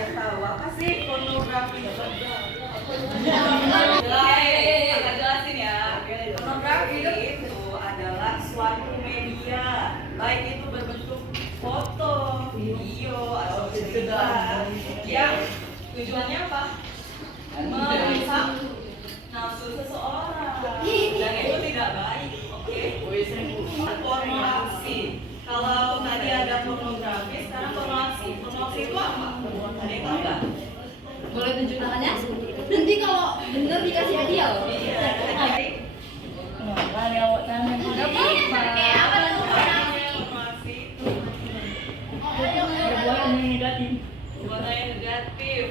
yang tahu apa sih pornografi? Jelasin ya. Pornografi itu adalah suatu media, baik itu berbentuk foto, video, atau cerita yang tujuannya apa? Merusak nafsu seseorang, dan itu tidak baik. Oke? Pornografi. Kalau tadi ada pornografi, sekarang pornografi. Pornografi itu apa? Ada yang tahu nggak? Boleh tunjuk tangannya? Nanti kalau bener dikasih hadiah loh. Iya. Ada awak tangan. Gak apa-apa. Pornografi itu Perbuatan yang negatif. perbuatan yang negatif.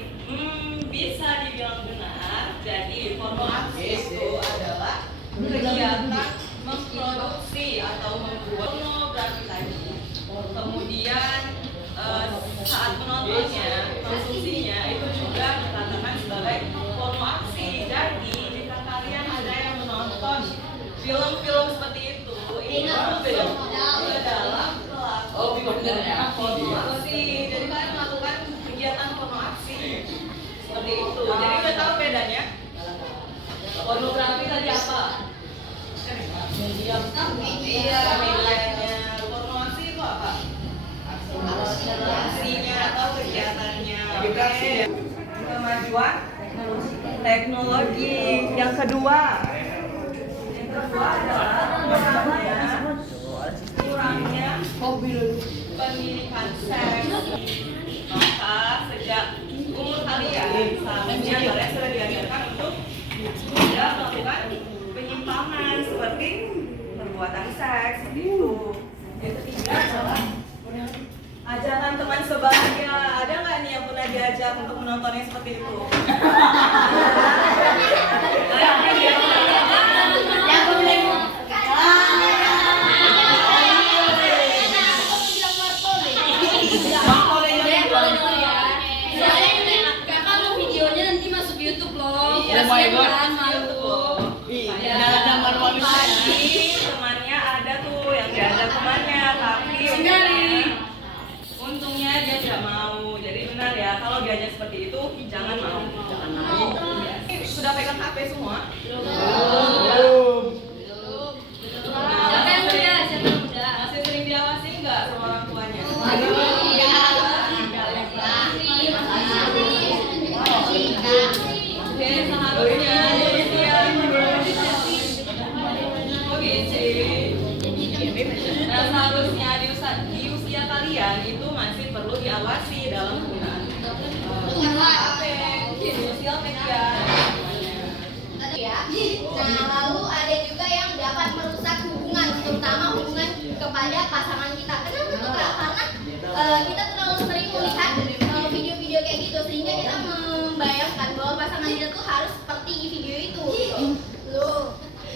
Bisa dibilang benar. Jadi pornografi itu adalah kegiatan memproduksi atau membuat pornografi tadi. Kemudian saat menontonnya, konsumsinya itu juga dikatakan sebagai pornografi. Jadi jika kalian ada yang menonton film-film seperti itu, ini film adalah pornografi. Jadi kalian melakukan kegiatan pornografi seperti itu. Jadi udah tahu bedanya? Pornografi tadi apa? Media, medianya. Pornografi itu apa? Aksinya atau kegiatannya. Oke. Kemajuan teknologi. Yang kedua adalah kurangnya pendidikan seks. Maka sejak umur kalian seharusnya kalian sudah diajarkan untuk tidak melakukan penyimpangan seperti perbuatan seks seperti itu. Yang ketiga adalah ajaran teman sebaya. Ada nggak nih yang pernah diajak untuk menontonnya seperti itu? Temannya ada tuh yang diajak temannya, tapi untungnya dia tidak mau. Jadi benar ya, kalau diajak seperti itu jangan mau. Sudah pegang HP semua? Masih sering diawasi nggak sama orang tuanya? Oke, seharusnya seharusnya di usia kalian itu masih perlu diawasi dalam penggunaan HP, sosial media. Nah, lalu ada juga yang dapat merusak hubungan, terutama hubungan kepada pasangan kita. Kenapa tuh Kak? Karena kita terlalu sering melihat video-video kayak gitu, sehingga kita membayangkan bahwa pasangan kita tuh harus seperti video itu.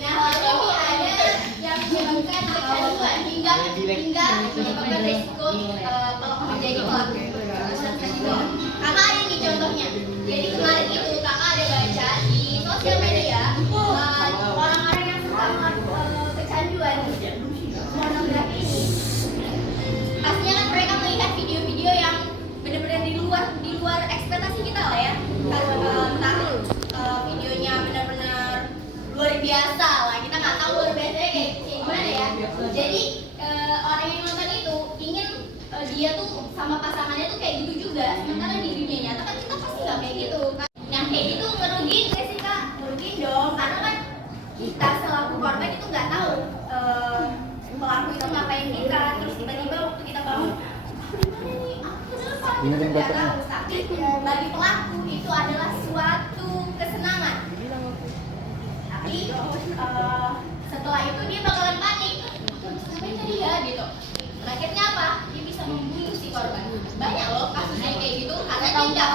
Nah, lalu ada yang menyebabkan kecanduan hingga menyebabkan risiko menjadi pelaku kekerasan seksual. Kakak ada nih contohnya. Jadi kemarin itu kakak ada baca di sosial media orang-orang yang suka kecanduan pornografi ini. Pastinya kan mereka melihat video-video yang benar-benar di luar ekspektasi kita lah ya. Entah videonya benar-benar luar biasa lah, kita nggak tahu luar biasanya kayak gimana ya. Jadi orang yang nonton itu ingin dia tuh sama pasangannya tuh kayak gitu juga, sementara di dunia nyata kan kita pasti nggak kayak gitu kan. Nah kayak gitu ngerugiin gak sih Kak? Ngerugiin dong, karena kan kita selaku korban itu nggak tahu pelaku itu ngapain kita, terus tiba-tiba waktu kita bangun gimana nih, aku kenapa kita nggak tahu. Tapi bagi pelaku itu adalah suatu kesenangan. Tapi setelah itu dia bakalan panik. Ngapain tadi ya gitu. Akhirnya apa? Dia bisa membunuh si korban. Banyak loh kasusnya kayak gitu karena dia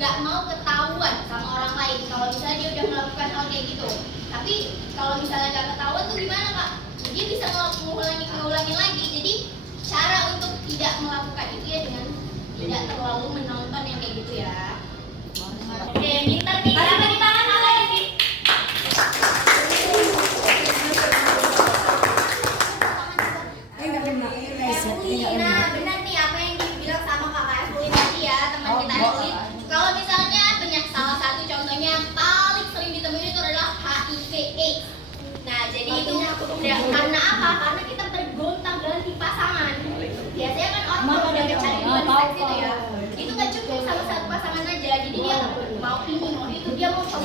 nggak mau ketahuan sama orang lain kalau misalnya dia udah melakukan hal kayak gitu. Tapi kalau misalnya nggak ketahuan tuh gimana Kak? Dia bisa mengulangi lagi. Jadi cara untuk tidak melakukan itu ya dengan tidak terlalu menonton yang kayak gitu ya. Oke, pintar nih. Kasih tepuk tangan apa ini? Nah, benar nih apa yang dibilang sama Kakak Evelyn tadi ya, teman kita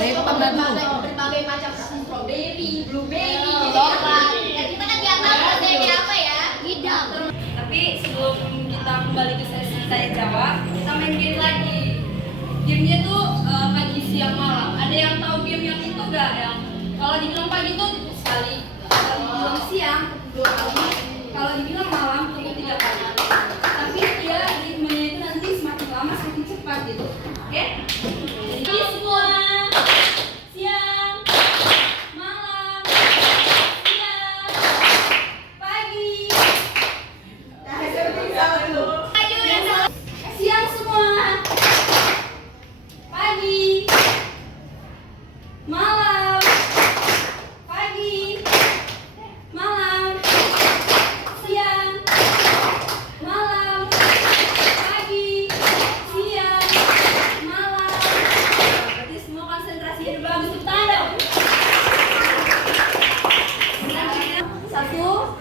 berbagai macam strawberry, blueberry, gitu ya. Dan kita kan nggak tahu rasanya kayak apa ya. Hidang. Tapi sebelum kita kembali ke sesi saya jawab, kita main game lagi. Gamenya tuh pagi, siang, malam. Ada yang tahu game yang itu nggak? Yang kalau dibilang pagi tuh sekali, kalau dibilang siang 2 kali, kalau dibilang malam tuh 3 kali. Tapi dia ritmenya itu nanti semakin lama semakin cepat gitu. Oke? Jadi semua siang, malam, siang, pagi. Maju yang salah. Siang semua. Pagi. Malam. Pagi. Malam. Siang. Malam. Pagi. Siang. Malam. Berarti semua konsentrasi yang bagus, tepuk tangan dong. 1,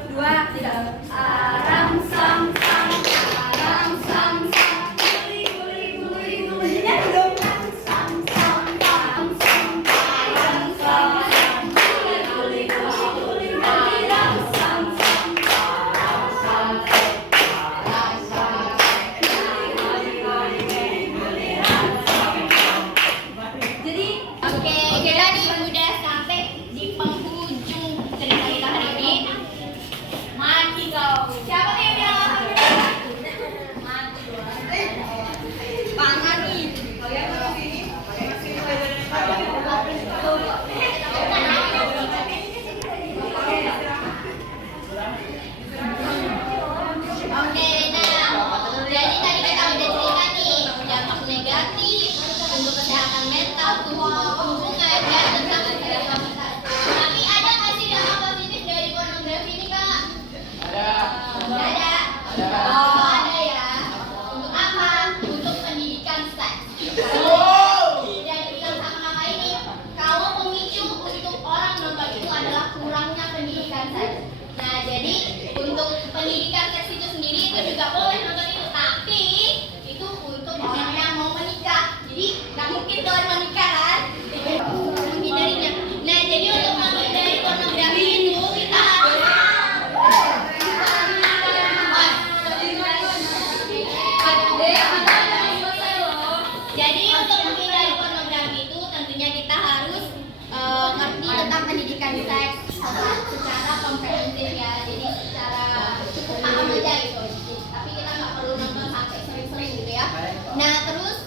2, 3. Aram sam sam, aram sam sam, guli guli guli guli. Nyanyi dong. Sam sam sam sam, aram sam sam, guli guli guli guli. Aram sam sam, aram sam sam, aram sam sam, guli guli guli guli. Aram sam sam. Jadi Oke, kita nih udah sampai di penghujung cerita kita hari ini. Mati kau. Siapa nih yang bilang alhamdulillah? Mati dong. Pangan nih. Kalian masih sini? Masih belajar Oke, nah, jadi tadi kita udah cerita nih dampak negatif untuk kesehatan mental, hubungan, dan tentang kesehatan mental. Tapi ada nggak sih dampak positif dari pornografi ini, Kak? Ada. Oh, ada ya. Untuk apa? Untuk pendidikan seks. Dan bilang sama kakak ini, kalau pemicu untuk orang nonton itu adalah kurangnya pendidikan seks. Nah, jadi untuk pendidikan seks itu sendiri itu juga boleh nonton itu, tapi itu untuk orang yang mau menikah. Jadi nggak mungkin kalian mau nikah kan? Menghindarinya. Nah, jadi untuk menghindari pornografi itu kita harus jadi untuk menghindari pornografi itu tentunya kita harus ngerti tentang pendidikan seks secara komprehensif ya. Jadi secara cukup paham aja gitu. Tapi kita nggak perlu nonton sampai sering-sering gitu ya. Nah terus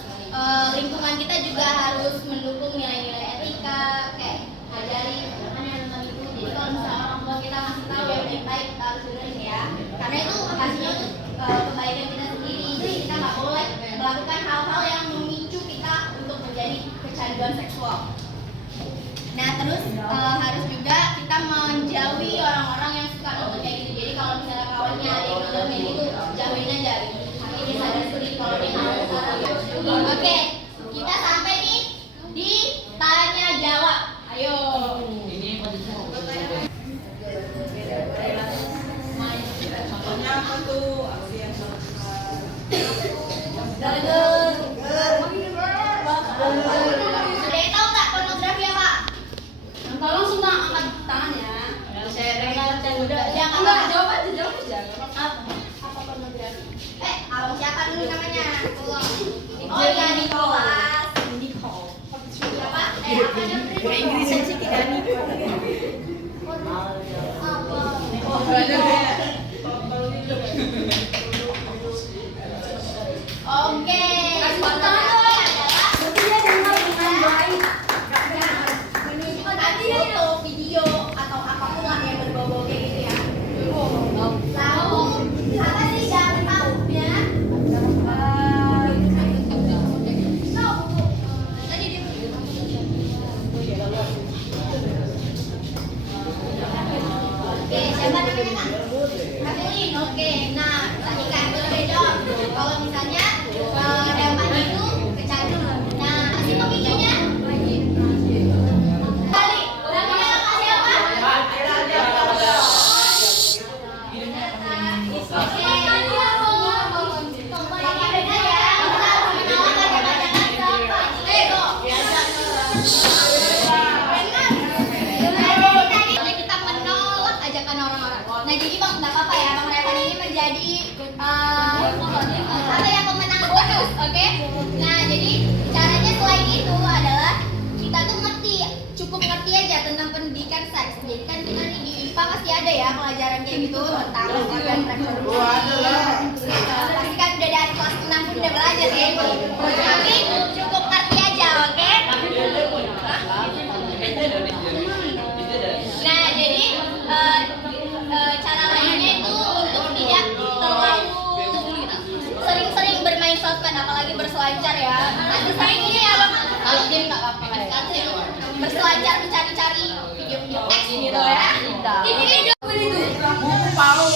lingkungan kita juga harus mendukung nilai-nilai etika kayak ngajari jangan yang nonton itu. Jadi kalau misalnya orang tua kita masih tahu yang baik-baik kita harus dengerin ya. Karena itu hasilnya tuh kebaikan kita sendiri. Jadi kita nggak boleh melakukan hal-hal yang memicu kita untuk menjadi kecanduan seksual. Nah terus harus juga kita menjauhi orang-orang yang suka nonton kayak gitu. Jadi kalau misalnya kawannya ada yang nonton kayak gitu, jauhin aja. Nanti dia sadar sendiri kalau dia nggak mau salah. Oke, kita sampai nih di tanya jawab. Ayo. contohnya apa tuh? Aksi yang Ada yang tahu nggak pornografi apa? tolong semua angkat tangannya. Jangan Enggak, jawab aja. apa pornografi? Abang siapa dulu namanya? Oh iya Nicholas. Siapa? Apa namanya? Inggrisnya sih tidak nih. Oke. Nanti foto, video atau apapun lah yang berbau-bau kayak gitu ya. Lalu apa sih yang tahu ya? Tadi dia. Oke, siapa namanya Kak? pelajaran kayak gitu tentang organ reproduksi. Pasti kan udah dari kelas 6 pun udah belajar ya ini. Tapi cukup ngerti aja, oke? Nah, jadi cara lainnya itu untuk tidak terlalu sering-sering bermain sosmed, apalagi berselancar ya. Nanti saya ini ya bang, kalau game nggak apa-apa ya. Berselancar mencari-cari video-video X gitu ya. Ini video Buku palu